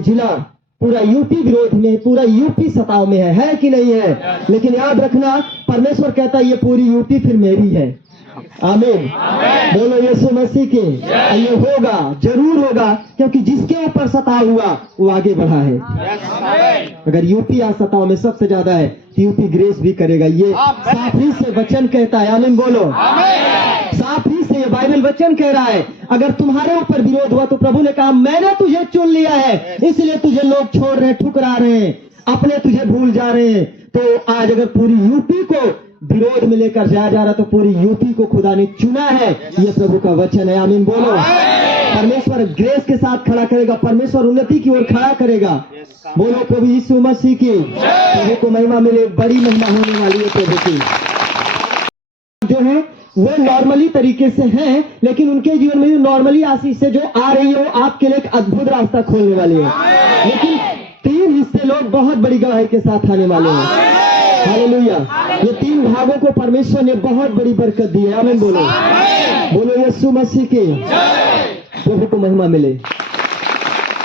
जिला पूरा यूपी विरोध में, पूरा यूपी सताव में है कि नहीं है? लेकिन याद रखना, परमेश्वर कहता है ये पूरी यूपी फिर मेरी है। आमीन। बोलो यीशु मसीह के। ये होगा, जरूर होगा, क्योंकि जिसके ऊपर सताव हुआ वो आगे बढ़ा है। अगर यूपी आज सताव में सबसे ज्यादा है तो यूपी ग्रेस भी करेगा। ये साफरी से वचन कहता है। आमीन बोलो। साफरी से ये बाइबल वचन कह रहा है, अगर तुम्हारे ऊपर विरोध हुआ तो प्रभु ने कहा मैंने तुझे चुन लिया है, इसलिए तुझे लोग छोड़ रहे, ठुकरा रहे हैं, अपने तुझे भूल जा रहे हैं। तो आज अगर पूरी यूपी को विरोध में लेकर जाया जा रहा तो पूरी यूपी को खुदा ने चुना है। ये प्रभु का वचन है। आमीन बोलो। परमेश्वर ग्रेस के साथ खड़ा करेगा, परमेश्वर उन्नति की ओर खड़ा करेगा। बोलो प्रभु यीशु मसीह की। प्रभु को महिमा मिले, बड़ी महिमा होने वाली है प्रभु की। जो है वो नॉर्मली तरीके से हैं, लेकिन उनके जीवन में नॉर्मली आशीष से जो आ रही है वो आपके लिए एक अद्भुत रास्ता खोलने वाली है। लेकिन 3 हिस्से लोग बहुत बड़ी गवाही के साथ आने वाले हैं। हालेलुया। ये 3 भागों को परमेश्वर ने बहुत बड़ी बरकत दी है। आमीन बोलो। बोलो यीशु मसीह की। प्रभु को महिमा मिले।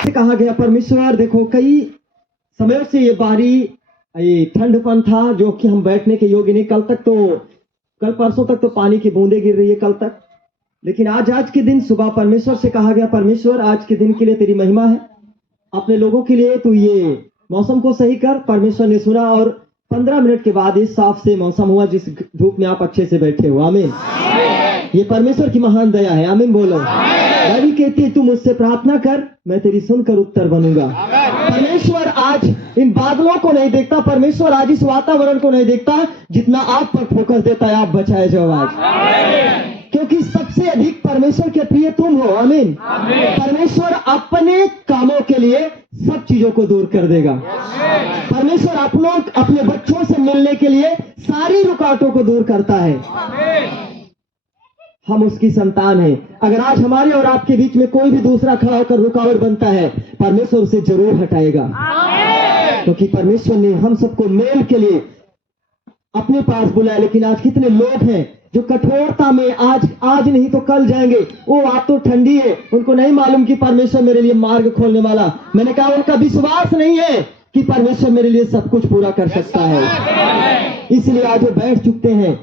कहा गया परमेश्वर देखो, कई समयों से ये बारी, ये ठंडपन था जो कि हम बैठने के योग्य नहीं। कल परसों तक तो पानी की बूंदे गिर रही है, कल तक। लेकिन आज के दिन सुबह परमेश्वर से कहा गया, परमेश्वर आज के दिन के लिए तेरी महिमा है, अपने लोगों के लिए तू ये मौसम को सही कर। परमेश्वर ने सुना और 15 मिनट के बाद इस साफ से मौसम हुआ जिस धूप में आप अच्छे से बैठे हो। आमीन। ये परमेश्वर की महान दया है। आमीन बोलो। बाइबल कहती है तू मुझसे प्रार्थना कर, मैं तेरी सुनकर उत्तर बनूंगा। परमेश्वर आज इन बादलों को नहीं देखता, परमेश्वर आज इस वातावरण को नहीं देखता, जितना आप पर फोकस देता है। आप बचाए जाओ आज, क्योंकि सबसे अधिक परमेश्वर के प्रिय तुम हो। आमीन। परमेश्वर अपने कामों के लिए सब चीजों को दूर कर देगा। परमेश्वर अपने बच्चों से मिलने के लिए सारी रुकावटों को दूर करता है। हम उसकी संतान हैं। अगर आज हमारे और आपके बीच में कोई भी दूसरा खड़ा होकर रुकावट बनता है, परमेश्वर उसे जरूर हटाएगा, क्योंकि परमेश्वर ने हम सबको मेल के लिए अपने पास बुलाया। लेकिन आज कितने लोग हैं जो कठोरता में आज नहीं तो कल जाएंगे। वो आप तो ठंडी है, उनको नहीं मालूम कि परमेश्वर मेरे लिए मार्ग खोलने वाला। मैंने कहा उनका विश्वास नहीं है कि परमेश्वर मेरे लिए सब कुछ पूरा कर सकता है। इसलिए आज वो बैठ चुकते हैं।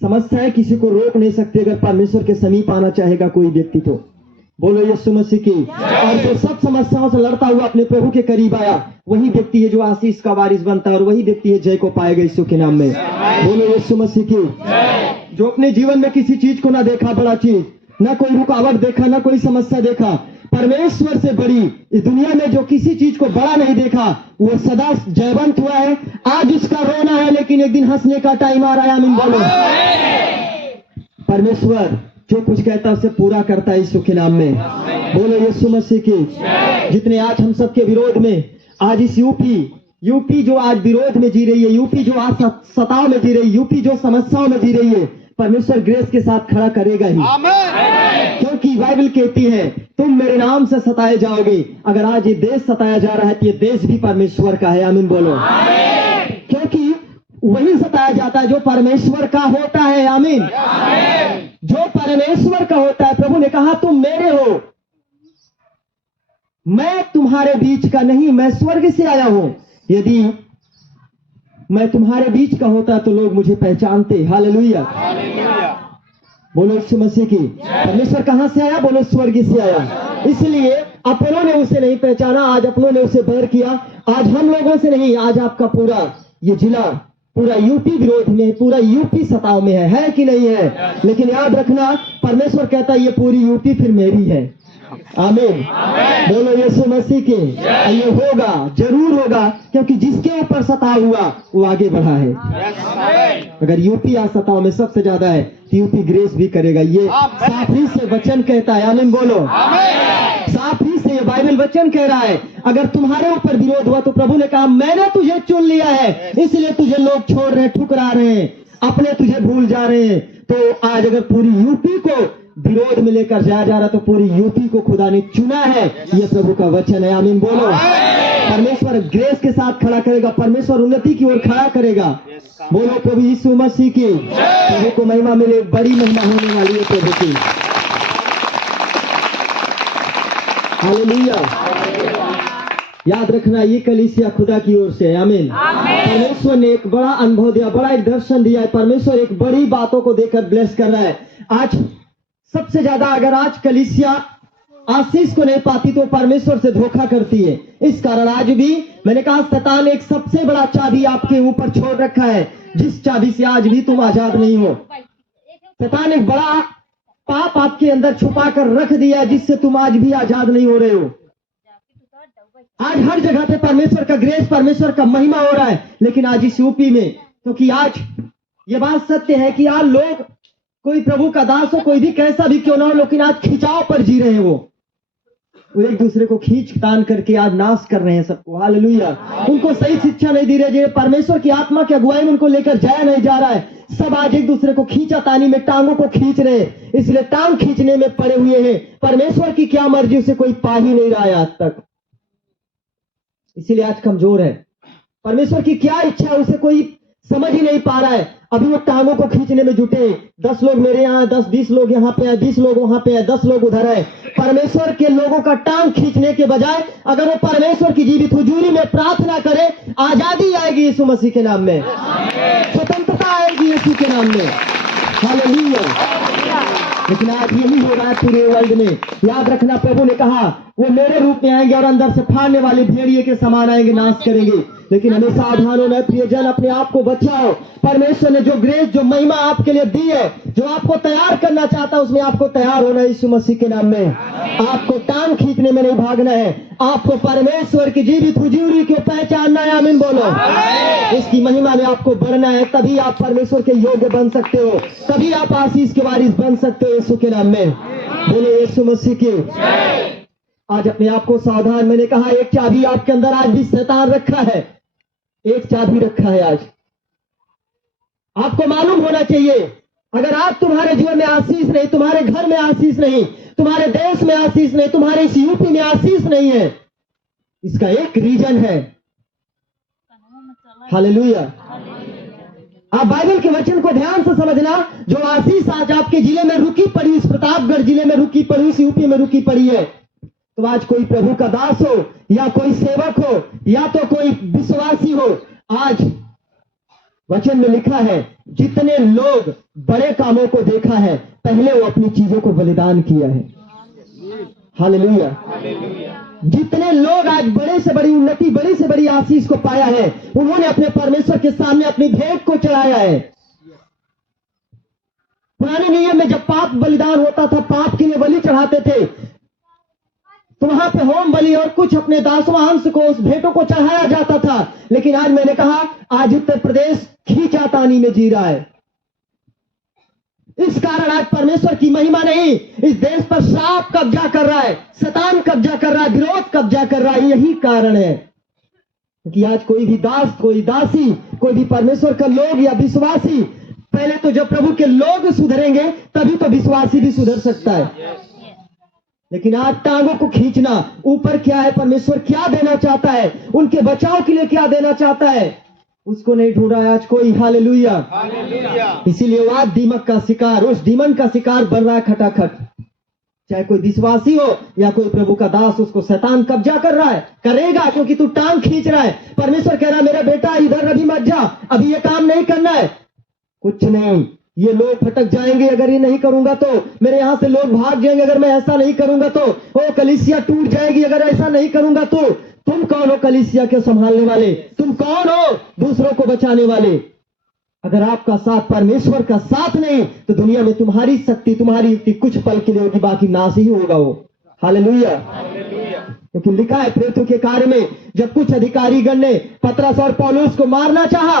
समस्याएं किसी को रोक नहीं सकती अगर परमेश्वर के समीप आना चाहेगा कोई व्यक्ति तो। बोलो यीशु मसीह की। और जो सब समस्याओं से लड़ता हुआ अपने प्रभु के करीब आया, वही व्यक्ति है जो आशीष का वारिस बनता है, और वही व्यक्ति है जय को पाएगा यीशु के नाम में। बोलो यीशु मसीह की। जो अपने जीवन में किसी चीज को ना देखा बड़ा चीज, ना कोई रुकावट देखा, ना कोई समस्या देखा, परमेश्वर से बड़ी इस दुनिया में जो किसी चीज को बड़ा नहीं देखा, वो सदा जयवंत हुआ है। आज उसका रोना है, लेकिन एक दिन हंसने का टाइम आ रहा है। आमीन बोलो। परमेश्वर जो कुछ कहता है उसे पूरा करता है यीशु के नाम में। बोलो यीशु मसीह की। जितने आज हम सबके विरोध में, आज इस यूपी जो आज विरोध में जी रही है, यूपी जो आज सताव में जी रही है, यूपी जो समस्याओं में जी रही है, परमेश्वर ग्रेस के साथ खड़ा करेगा ही। क्योंकि बाइबल कहती है तुम मेरे नाम से सताए जाओगे। अगर आज ये देश सताया जा रहा है तो ये देश भी परमेश्वर का है। आमीन बोलो। क्योंकि वही सताया जाता है जो परमेश्वर का होता है। आमीन। जो परमेश्वर का होता है। प्रभु ने कहा तुम मेरे हो, मैं तुम्हारे बीच का नहीं, मैं स्वर्ग से आया हूं। यदि मैं तुम्हारे बीच का होता तो लोग मुझे पहचानते। हालेलुया। बोलो यीशु मसीह की। परमेश्वर कहां से आया? बोलो स्वर्ग से आया। इसलिए अपनों ने उसे नहीं पहचाना, आज अपनों ने उसे बैर किया। आज हम लोगों से नहीं, आज आपका पूरा ये जिला पूरा यूपी विरोध में, पूरा यूपी सताव में है कि नहीं है? लेकिन याद रखना, परमेश्वर कहता है ये पूरी यूपी फिर मेरी है। आमीन। बोलो यीशु मसीह की। ये होगा, जरूर होगा, क्योंकि जिसके ऊपर सताव हुआ वो आगे बढ़ा है। अगर यूपी आज सताव में सबसे ज्यादा है तो यूपी ग्रेस भी करेगा। ये साफरी से वचन कहता है। आमीन बोलो। साफरी से ये बाइबल वचन कह रहा है, अगर तुम्हारे ऊपर विरोध हुआ तो प्रभु ने कहा मैंने तुझे चुन लिया है, इसलिए तुझे लोग छोड़ रहे, ठुकरा रहे हैं, अपने तुझे भूल जा रहे हैं। तो आज अगर पूरी यूपी को विरोध में लेकर जाया जा रहा तो पूरी यूपी को खुदा ने चुना है। ये प्रभु का वचन है। आमीन बोलो। परमेश्वर ग्रेस के साथ खड़ा करेगा, परमेश्वर उन्नति की ओर खड़ा करेगा। बोलो प्रभु यीशु मसीह की। प्रभु को महिमा मिले, बड़ी महिमा होने वाली है प्रभु की। हालेलुया। याद रखना ये कलीसिया खुदा की ओर से है। आमीन। परमेश्वर ने एक बड़ा अनुभव दिया, बड़ा एक दर्शन दिया है। परमेश्वर एक बड़ी बातों को देकर ब्लेस कर रहा है। आज सबसे ज्यादा अगर आज कलीसिया आशीष को नहीं पाती तो परमेश्वर से धोखा करती है। इस कारण आज भी मैंने कहा शैतान एक सबसे बड़ा चाबी आपके ऊपर छोड़ रखा है, जिस चाबी से आज भी तुम आजाद नहीं हो। शैतान एक बड़ा पाप आपके अंदर छुपा कर रख दिया है, जिससे तुम आज भी आजाद नहीं हो रहे हो। आज हर जगह पे परमेश्वर का ग्रेस, परमेश्वर का महिमा हो रहा है, लेकिन आज इस यूपी में, क्योंकि आज ये बात सत्य है कि आज लोग, कोई प्रभु का दास हो, कोई भी कैसा भी क्यों ना हो, लेकिन आज खिंचाव पर जी रहे हैं। वो एक दूसरे को खींच तान करके आज नाश कर रहे हैं सबको। हालेलुया। उनको सही शिक्षा नहीं दी रहे, परमेश्वर की आत्मा की अगुवाई में उनको लेकर जाया नहीं जा रहा है। सब आज एक दूसरे को खींचा तानी में टांगों को खींच रहे हैं, इसलिए टांग खींचने में पड़े हुए हैं। परमेश्वर की क्या मर्जी उसे कोई पा ही नहीं रहा है आज तक, इसीलिए आज कमजोर है। परमेश्वर की क्या इच्छा है उसे कोई समझ ही नहीं पा रहा है। अभी वो टांगों को खींचने में जुटे हैं। 10 लोग मेरे यहाँ, 10-20 लोग यहाँ पे हैं, 20 लोग वहां पे हैं, 10 लोग उधर है। परमेश्वर के लोगों का टांग खींचने के बजाय अगर वो परमेश्वर की जीवित हुजूरी में प्रार्थना करे, आजादी आएगी यीशु मसीह के नाम में, स्वतंत्रता आएगी यीशु के नाम में। हालेलुया। लेकिन आज यही हो रहा है पूरे वर्ल्ड में। याद रखना, प्रभु ने कहा वो मेरे रूप में आएंगे और अंदर से फाड़ने वाले भेड़िए के समान आएंगे, नाश करेंगे। लेकिन हमें सावधान होना है प्रियजन, अपने आप को बचाओ। परमेश्वर ने जो ग्रेस, जो महिमा आपके लिए दी है, जो आपको तैयार करना चाहता है, उसमें आपको तैयार होना है यीशु मसीह के नाम में। आपको टांग खींचने में नहीं भागना है, आपको परमेश्वर की जीवित हुजूरी को पहचानना है। आमीन बोलो। इसकी महिमा में आपको बढ़ना है, तभी आप परमेश्वर के योग्य बन सकते हो, तभी आप आशीष के वारिस बन सकते हो यीशु के नाम में। बोलो यीशु मसीह की। आज अपने आप को सावधान, मैंने कहा एक चाबी आपके अंदर आज भी शैतान रखा है, एक चाबी रखा है। आज आपको मालूम होना चाहिए, अगर आज तुम्हारे जीवन में आशीष नहीं, तुम्हारे घर में आशीष नहीं, तुम्हारे देश में आशीष नहीं, तुम्हारे इस यूपी में आशीष नहीं है, इसका एक रीजन है। हालेलुया। आप बाइबल के वचन को ध्यान से समझना। जो आशीष आज आपके जिले में रुकी पड़ी, इस प्रतापगढ़ जिले में रुकी पड़ी, इस यूपी में रुकी पड़ी है, तो आज कोई प्रभु का दास हो या कोई सेवक हो या तो कोई विश्वासी हो, आज वचन में लिखा है जितने लोग बड़े कामों को देखा है, पहले वो अपनी चीजों को बलिदान किया है। हालेलुया। जितने लोग आज बड़े से बड़ी उन्नति, बड़ी से बड़ी आशीष को पाया है, उन्होंने अपने परमेश्वर के सामने अपनी भेंट को चढ़ाया है। पुराने नियम में जब पाप बलिदान होता था, पाप के लिए बलि चढ़ाते थे, तो वहां पे होम बलि और कुछ अपने दासों अंश को, उस भेंटों को चढ़ाया जाता था। लेकिन आज मैंने कहा, आज उत्तर प्रदेश खींचातानी में जी रहा है। इस कारण आज परमेश्वर की महिमा नहीं, इस देश पर श्राप कब्जा कर रहा है, शैतान कब्जा कर रहा है, विरोध कब्जा कर रहा है। यही कारण है कि आज कोई भी दास, कोई दासी, कोई भी परमेश्वर का लोग या विश्वासी, पहले तो जब प्रभु के लोग सुधरेंगे तभी तो विश्वासी भी सुधर सकता है। लेकिन आज टांगों को खींचना, ऊपर क्या है, परमेश्वर क्या देना चाहता है, उनके बचाव के लिए क्या देना चाहता है, उसको नहीं ढूंढ रहा है आज कोई। हालेलुया। इसीलिए वो आज दीमक का शिकार, उस डीमन का शिकार बन रहा है खटाखट। चाहे कोई विश्वासी हो या कोई प्रभु का दास, उसको शैतान कब्जा कर रहा है, करेगा, क्योंकि तू टांग खींच रहा है। परमेश्वर कह रहा है मेरा बेटा इधर अभी मत जा, अभी ये काम नहीं करना है। कुछ नहीं, ये लोग भटक जाएंगे अगर ये नहीं करूंगा तो, मेरे यहां से लोग भाग जाएंगे अगर मैं ऐसा नहीं करूंगा तो, ओ कलीसिया टूट जाएगी अगर ऐसा नहीं करूंगा तो। तुम कौन हो कलीसिया के संभालने वाले? तुम कौन हो दूसरों को बचाने वाले? अगर आपका साथ परमेश्वर का साथ नहीं, तो दुनिया में तुम्हारी शक्ति, तुम्हारी युक्ति कुछ पल के लिए होगी, बाकी नाश ही होगा वो। हालेलुया। क्योंकि लिखा है प्रेरितों के कार्य में, जब कुछ अधिकारीगण ने पतरस और पौलुस को मारना चाहा,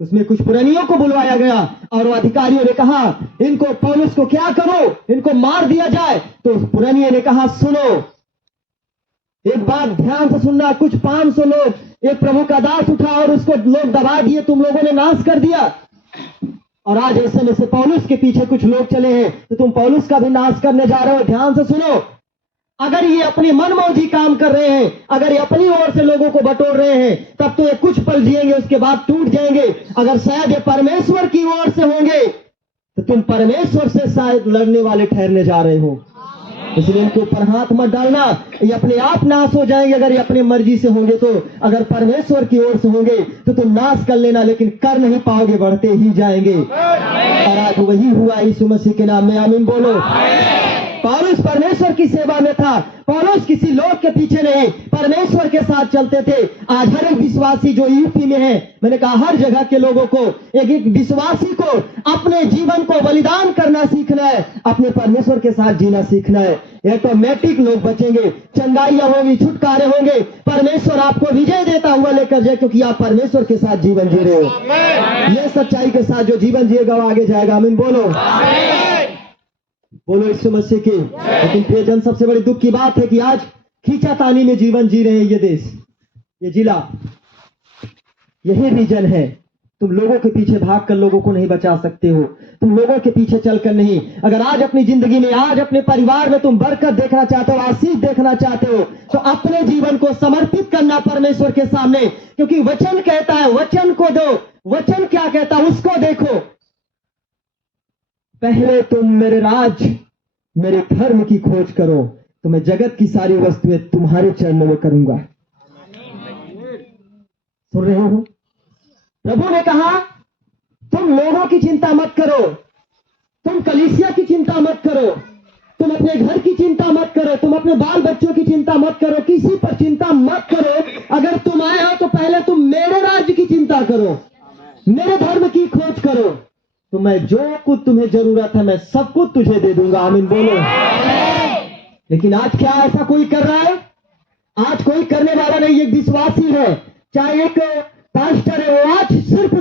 उसमें कुछ पुरानियों को बुलवाया गया और वो अधिकारियों ने कहा इनको, पौलुस को क्या करो, इनको मार दिया जाए। तो पुरानियों ने कहा सुनो, एक बात ध्यान से सुनना, कुछ 500 लोग, एक प्रभु का दास उठा और उसको लोग दबा दिए, तुम लोगों ने नाश कर दिया। और आज इस समय से पौलुस के पीछे कुछ लोग चले हैं, तो तुम पौलुस का भी नाश करने जा रहे हो। ध्यान से सुनो, अगर ये अपनी मनमौजी काम कर रहे हैं, अगर ये अपनी ओर से लोगों को बटोर रहे हैं, तब तो ये कुछ पल जिएंगे, उसके बाद टूट जाएंगे। अगर शायद ये परमेश्वर की ओर से होंगे, तो तुम परमेश्वर से शायद लड़ने वाले ठहरने जा रहे हो। इसलिए इनके ऊपर हाथ मत डालना, ये अपने आप नाश हो जाएंगे अगर ये अपनी मर्जी से होंगे तो। अगर परमेश्वर की ओर से होंगे तो तुम नाश कर लेना, लेकिन कर नहीं पाओगे, बढ़ते ही जाएंगे। और आज वही हुआ यीशु मसीह के नाम में, आमीन बोलो। पौलुस परमेश्वर की सेवा में था, पौलुस किसी लोग के पीछे नहीं, परमेश्वर के साथ चलते थे। आज हर एक विश्वासी जो यूपी में है, मैंने कहा हर जगह के लोगों को, एक एक विश्वासी को अपने जीवन को बलिदान करना सीखना है, अपने परमेश्वर के साथ जीना सीखना है। ऑटोमेटिक लोग बचेंगे, चंगाइयां होंगी, छुटकारे होंगे, परमेश्वर आपको विजय देता हुआ लेकर जाए, क्योंकि आप परमेश्वर के साथ जीवन जी रहे हो। ये सच्चाई के साथ जो जीवन जिएगा वो आगे जाएगा, आमीन बोलो। बोलो यीशु मसीह की। लेकिन प्रियजन, सबसे बड़ी दुख की बात है कि आज खींचातानी में जीवन जी रहे हैं ये देश, ये जिला, यही रीजन है। तुम लोगों के पीछे भागकर लोगों को नहीं बचा सकते हो, तुम लोगों के पीछे चलकर नहीं। अगर आज अपनी जिंदगी में, आज अपने परिवार में तुम बरकत देखना चाहते हो, आशीष देखना चाहते हो, तो अपने जीवन को समर्पित करना परमेश्वर के सामने, क्योंकि वचन कहता है, वचन को दो। वचन क्या कहता है उसको देखो। पहले तुम मेरे राज, मेरे धर्म की खोज करो, तो मैं जगत की सारी वस्तुएं तुम्हारे चरणों में करूंगा। सुन रहे हो? प्रभु ने कहा तुम लोगों की चिंता मत करो, तुम कलीसिया की चिंता मत करो, तुम अपने घर की चिंता मत करो, तुम अपने बाल बच्चों की चिंता मत करो, किसी पर चिंता मत करो। अगर तुम आए हो तो पहले तुम मेरे राज्य की चिंता करो, मेरे धर्म की खोज करो, तो मैं जो कुछ तुम्हें जरूरत है मैं सब कुछ तुझे दे दूंगा, आमीन बोलो। लेकिन आज क्या ऐसा कोई कर रहा है? आज कोई करने वाला नहीं। एक विश्वासी है, चाहे एक पास्टर है, वो आज सिर्फ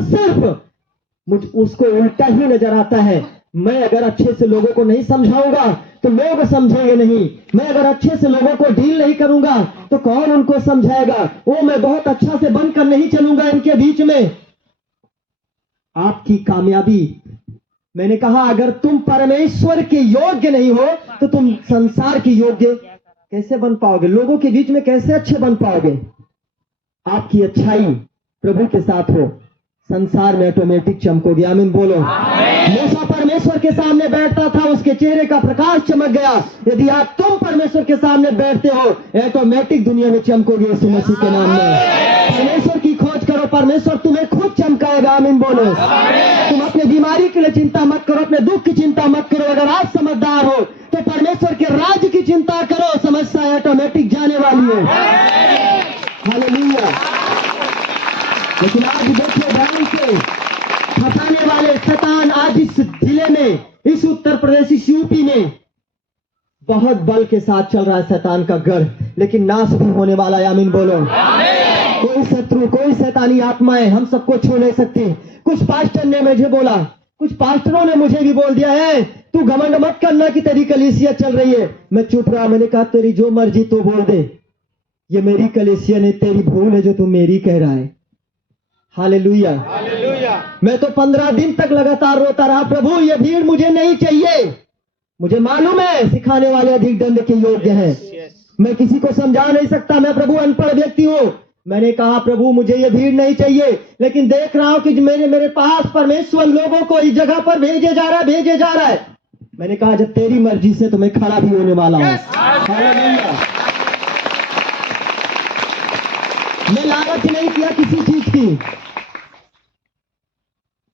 मुझ उसको उल्टा ही नजर आता है। मैं अगर अच्छे से लोगों को नहीं समझाऊंगा तो लोग समझेंगे नहीं, मैं अगर अच्छे से लोगों को डील नहीं करूंगा तो कौन उनको समझाएगा। वो मैं बहुत अच्छा से बनकर नहीं चलूंगा इनके बीच में। आपकी कामयाबी, मैंने कहा अगर तुम परमेश्वर के योग्य नहीं हो तो तुम संसार के योग्य कैसे बन पाओगे? लोगों के बीच में कैसे अच्छे बन पाओगे? आपकी अच्छाई प्रभु के साथ हो, संसार में ऑटोमेटिक चमकोगे, आमीन बोलो। मूसा परमेश्वर के सामने बैठता था, उसके चेहरे का प्रकाश चमक गया। यदि आप तुम परमेश्वर के सामने बैठते हो, ऑटोमेटिक दुनिया में चमकोगे यीशु मसीह के नाम में। परमेश्वर की खोज करो, परमेश्वर तुम्हें खुद चमकाएगा, आमीन बोलो। तुम अपने बीमारी के लिए चिंता मत करो, अपने दुख की चिंता मत करो। अगर आप समझदार हो तो परमेश्वर के राज्य की चिंता करो, समस्या ऑटोमेटिक जाने वाली है। हालेलुया। लेकिन आज देखिए ध्यान से, फंसाने वाले शैतान आज इस जिले में, इस उत्तर प्रदेश, इस यूपी में बहुत बल के साथ चल रहा है शैतान का गढ़, लेकिन नाश भी होने वाला है, आमीन बोलो। कोई शत्रु, कोई शैतानी आत्माएं हम सबको छू नहीं सकती। कुछ पास्टर ने मुझे बोला, कुछ पास्टरों ने मुझे भी बोल दिया है तू घमंड मत करना कि तेरी कलीसिया चल रही है। मैं चुप रहा, मैंने कहा तेरी जो मर्जी तो बोल दे, ये मेरी कलीसिया नहीं, तेरी भूल है जो तू मेरी कह रहा है। हालेलुया। मैं तो 15 दिन तक लगातार रोता रहा, प्रभु ये भीड़ मुझे नहीं चाहिए। मुझे मालूम है सिखाने वाले अधिक दंड के योग्य हैं, मैं किसी को समझा नहीं सकता, मैं प्रभु अनपढ़ व्यक्ति हूँ। मैंने कहा प्रभु मुझे ये भीड़ नहीं चाहिए, लेकिन देख रहा हूं कि मेरे पास परमेश्वर लोगों को इस जगह पर भेजे जा रहा है। मैंने कहा जब तेरी मर्जी से तो मैं खड़ा भी होने वाला हूं। हालेलुया। मैं लालच नहीं किया किसी चीज की,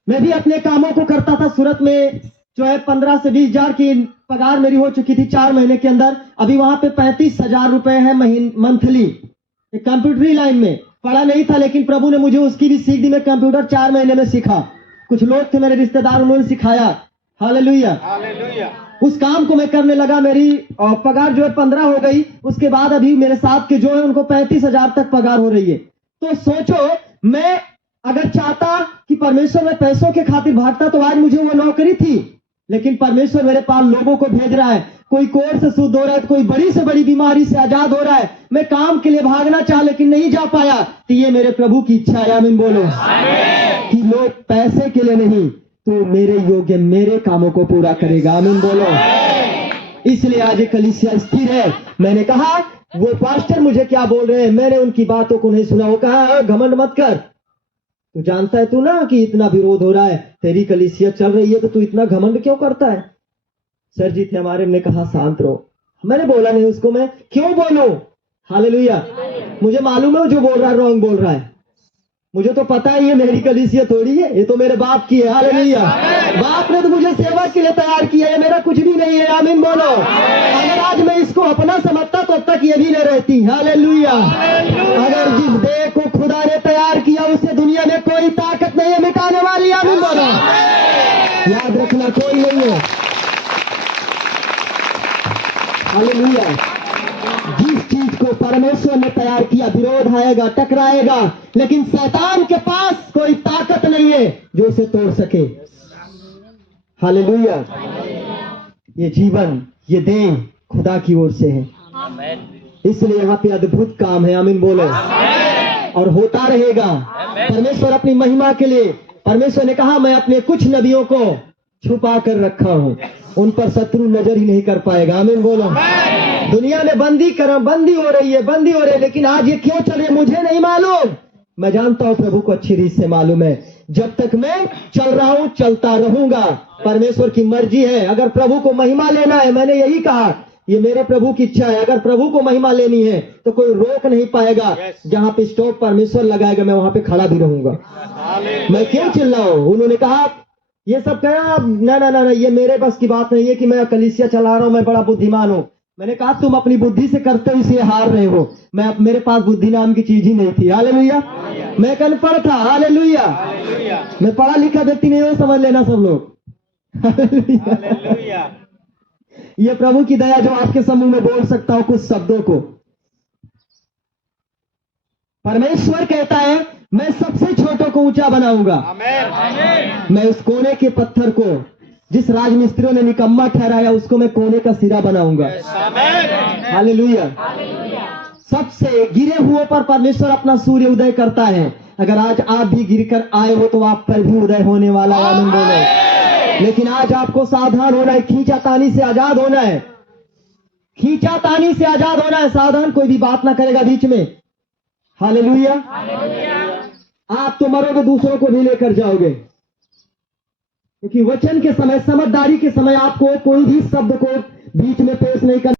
मैं भी अपने कामों को करता था। सूरत में जो है 15 से 20 हजार की पगार मेरी हो चुकी थी 4 महीने के अंदर। अभी वहां पे 35,000 रुपए है मंथली। कंप्यूटरी लाइन में पढ़ा नहीं था, लेकिन प्रभु ने मुझे उसकी भी सीख दी। मैं कंप्यूटर 4 महीने में सीखा। कुछ लोग थे मेरे रिश्तेदार, उन्होंने सिखाया। हालेलुया। उस काम को मैं करने लगा, मेरी पगार जो है 15 हो गई। उसके बाद अभी मेरे साथ के जो है उनको 35,000 तक पगार हो रही है। तो सोचो, मैं अगर चाहता कि परमेश्वर में पैसों के खातिर भागता तो आज मुझे वो नौकरी थी, लेकिन परमेश्वर मेरे पास लोगों को भेज रहा है। कोई कोर्स से शुद्ध हो रहा है, कोई बड़ी से बड़ी बीमारी से आजाद हो रहा है। मैं काम के लिए भागना चाहा लेकिन नहीं जा पाया, तो ये मेरे प्रभु की इच्छा है, आमीन बोलो। कि लोग पैसे के लिए नहीं तो मेरे योग्य मेरे कामों को पूरा करेगा, आमीन बोलो। इसलिए आज कलीसिया स्थिर है। मैंने कहा वो पास्टर मुझे क्या बोल रहे हैं, मैंने उनकी बातों को नहीं सुना। वो कहा घमंड मत कर, तू जानता है तू ना कि इतना विरोध हो रहा है, तेरी कलीसिया चल रही है तो तू इतना घमंड क्यों करता है। सर जी थे हमारे, ने कहा शांत रहो, मैंने बोला नहीं उसको, मैं क्यों बोलूं? हालेलुया। मुझे मालूम है जो बोल रहा है रॉन्ग बोल रहा है, मुझे तो पता है ये मेरी कलीसिया थोड़ी है, ये तो मेरे बाप की है। हालेलुया। बाप ने तो मुझे सेवा के लिए तैयार किया है, मेरा कुछ भी नहीं है। आमीन बोलो। अगर आज मैं इसको अपना समझता तो अब तक ये भी न रहती। हालेलुया। अगर जिस देह को खुदा ने तैयार किया उसे दुनिया में कोई ताकत नहीं है मिटाने वाली। आमीन बोलो। याद रखना, कोई नहीं है। हालेलुया। जिस चीज को परमेश्वर ने तैयार किया विरोध आएगा, टकराएगा, लेकिन शैतान के पास कोई ताकत नहीं है जो उसे तोड़ सके। हालेलुया। ये जीवन, ये देह खुदा की ओर से है, इसलिए यहाँ पे अद्भुत काम है। आमीन बोलो। और होता रहेगा परमेश्वर अपनी महिमा के लिए। परमेश्वर ने कहा मैं अपने कुछ नबियों को छुपा कर रखा हूं, उन पर शत्रु नजर ही नहीं कर पाएगा। आमीन बोलो। दुनिया में बंदी हो रही है, लेकिन आज ये क्यों चल रही है मुझे नहीं मालूम। मैं जानता हूं प्रभु को अच्छी रीत से मालूम है। जब तक मैं चल रहा हूं चलता रहूंगा, परमेश्वर की मर्जी है। अगर प्रभु को महिमा लेना है, मैंने यही कहा, ये मेरे प्रभु की इच्छा है। अगर प्रभु को महिमा लेनी है तो कोई रोक नहीं पाएगा। जहां पे स्टॉप परमेश्वर लगाएगा मैं वहां पे खड़ा भी रहूंगा। मैं क्यों चिल्लाऊं? उन्होंने कहा, ये सब कह रहा, ना, ये मेरे बस की बात नहीं है कि मैं कलीसिया चला रहा हूं, मैं बड़ा बुद्धिमान हूं। मैंने कहा तुम अपनी बुद्धि से करते हो इसलिए हार रहे हो। मेरे पास बुद्धि नाम की चीज ही नहीं थी। हालेलुया। मैं अनपढ़ था। हालेलुया। मैं पढ़ा लिखा व्यक्ति नहीं हूं, समझ लेना सब लोग। हालेलुया। ये प्रभु की दया जो आपके समूह में बोल सकता हूं कुछ शब्दों को। परमेश्वर कहता है मैं सबसे छोटों को ऊंचा बनाऊंगा। मैं उस कोने के पत्थर को जिस राजमिस्त्रियों ने निकम्मा ठहराया उसको मैं कोने का सिरा बनाऊंगा। हालेलुया। सबसे गिरे हुए पर परमेश्वर अपना सूर्य उदय करता है। अगर आज आप भी गिरकर आए हो तो आप पर भी उदय होने वाला है। आनंद बोलो। लेकिन आज आपको सावधान होना है, खींचातानी से आजाद होना है। खींचातानी से आजाद होना है। सावधान, कोई भी बात ना करेगा बीच में। हालेलुया। आप तो मरोगे, दूसरों को भी लेकर जाओगे, क्योंकि वचन के समय, समझदारी के समय आपको कोई भी शब्द को बीच में पेश नहीं करना।